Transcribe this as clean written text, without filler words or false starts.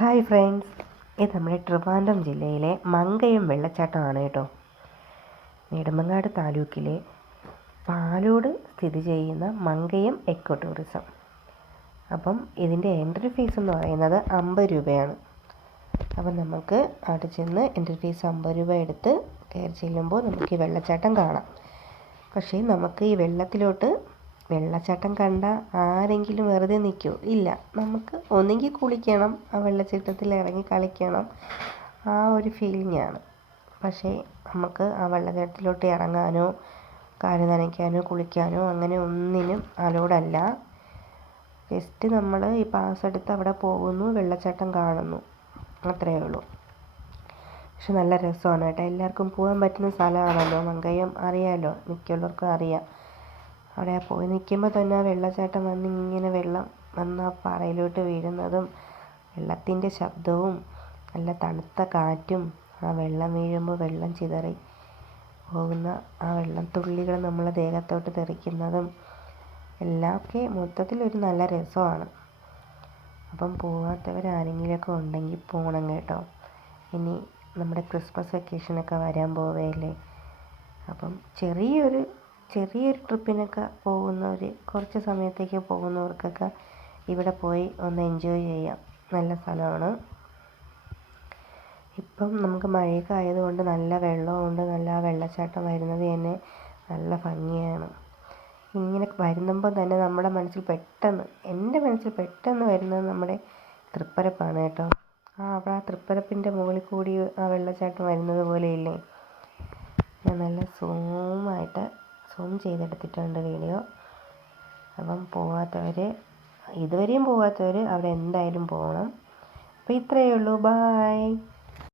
Hi friends, ഇത് നമ്മുടെ ട്രിവാൻഡ്രം ജില്ലയിലെ മങ്കയം വെള്ളച്ചാട്ടമാണ് കേട്ടോ. നെടുമങ്ങാട് താലൂക്കിലെ പാലോട് സ്ഥിതി ചെയ്യുന്ന മങ്കയം എക്കോ ടൂറിസം. അപ്പം ഇതിൻ്റെ എൻട്രി ഫീസ് എന്ന് പറയുന്നത് 50 രൂപയാണ്. അപ്പം നമുക്ക് അവിടെ ചെന്ന് എൻട്രി ഫീസ് 50 രൂപ എടുത്ത് കയറി ചെല്ലുമ്പോൾ നമുക്ക് ഈ വെള്ളച്ചാട്ടം കാണാം. പക്ഷേ നമുക്ക് ഈ വെള്ളച്ചാട്ടം കണ്ട ആരെങ്കിലും വെറുതെ നിൽക്കുമോ? ഇല്ല. നമുക്ക് ഒന്നെങ്കിൽ കുളിക്കണം, ആ വെള്ളച്ചാട്ടത്തിൽ ഇറങ്ങി കളിക്കണം, ആ ഒരു ഫീലിംഗാണ്. പക്ഷേ നമുക്ക് ആ വെള്ളച്ചാട്ടത്തിലോട്ട് ഇറങ്ങാനോ കാല് നനയ്ക്കാനോ കുളിക്കാനോ അങ്ങനെ ഒന്നിനും അലോഡല്ല. ജസ്റ്റ് നമ്മൾ ഈ പാസ് എടുത്ത് അവിടെ പോകുന്നു, വെള്ളച്ചാട്ടം കാണുന്നു, അത്രയേ ഉള്ളൂ. പക്ഷെ നല്ല രസമാണ് കേട്ടോ. എല്ലാവർക്കും പോകാൻ പറ്റുന്ന സ്ഥലമാണല്ലോ മങ്കയം, അറിയാമല്ലോ, മിക്കുള്ളവർക്കും അറിയാം. അവിടെ പോയി നിൽക്കുമ്പോൾ തന്നെ ആ വെള്ളച്ചാട്ടം ഇങ്ങനെ വെള്ളം വന്ന് ആ പാറയിലോട്ട് വീഴുന്നതും വെള്ളത്തിൻ്റെ ശബ്ദവും നല്ല തണുത്ത കാറ്റും ആ വെള്ളം വീഴുമ്പോൾ വെള്ളം ചിതറി പോകുന്ന ആ വെള്ളം തുള്ളികൾ നമ്മളെ ദേഹത്തോട്ട് തെറിക്കുന്നതും എല്ലാമൊക്കെ മൊത്തത്തിലൊരു നല്ല രസമാണ്. അപ്പം പോകാത്തവരാരെങ്കിലുമൊക്കെ ഉണ്ടെങ്കിൽ പോകണം കേട്ടോ. ഇനി നമ്മുടെ ക്രിസ്മസ് വെക്കേഷനൊക്കെ വരാൻ പോവുകയല്ലേ. അപ്പം ചെറിയൊരു ട്രിപ്പിനൊക്കെ പോകുന്നവർ, കുറച്ച് സമയത്തേക്ക് പോകുന്നവർക്കൊക്കെ ഇവിടെ പോയി ഒന്ന് എൻജോയ് ചെയ്യാം. നല്ല സ്ഥലമാണ്. ഇപ്പം നമുക്ക് മഴയൊക്കെ ആയതുകൊണ്ട് നല്ല വെള്ളമുണ്ട്. നല്ല വെള്ളച്ചാട്ടം വരുന്നത് തന്നെ നല്ല ഭംഗിയാണ്. ഇങ്ങനെ വരുമ്പോൾ തന്നെ എൻ്റെ മനസ്സിൽ പെട്ടെന്ന് വരുന്നത് നമ്മുടെ തൃപ്പരപ്പാണ് കേട്ടോ. അവിടെ ആ തൃപ്പരപ്പിൻ്റെ മുകളിൽ കൂടി ആ വെള്ളച്ചാട്ടം വരുന്നത് പോലെയില്ലേ. ഞാൻ നല്ല സൂം ചെയ്തെടുത്തിട്ടുണ്ട് വീഡിയോ. അപ്പം ഇതുവരെയും പോകാത്തവർ അവിടെ എന്തായാലും പോകണം. അപ്പോൾ ഇത്രയേ ഉള്ളൂ. ബായ്.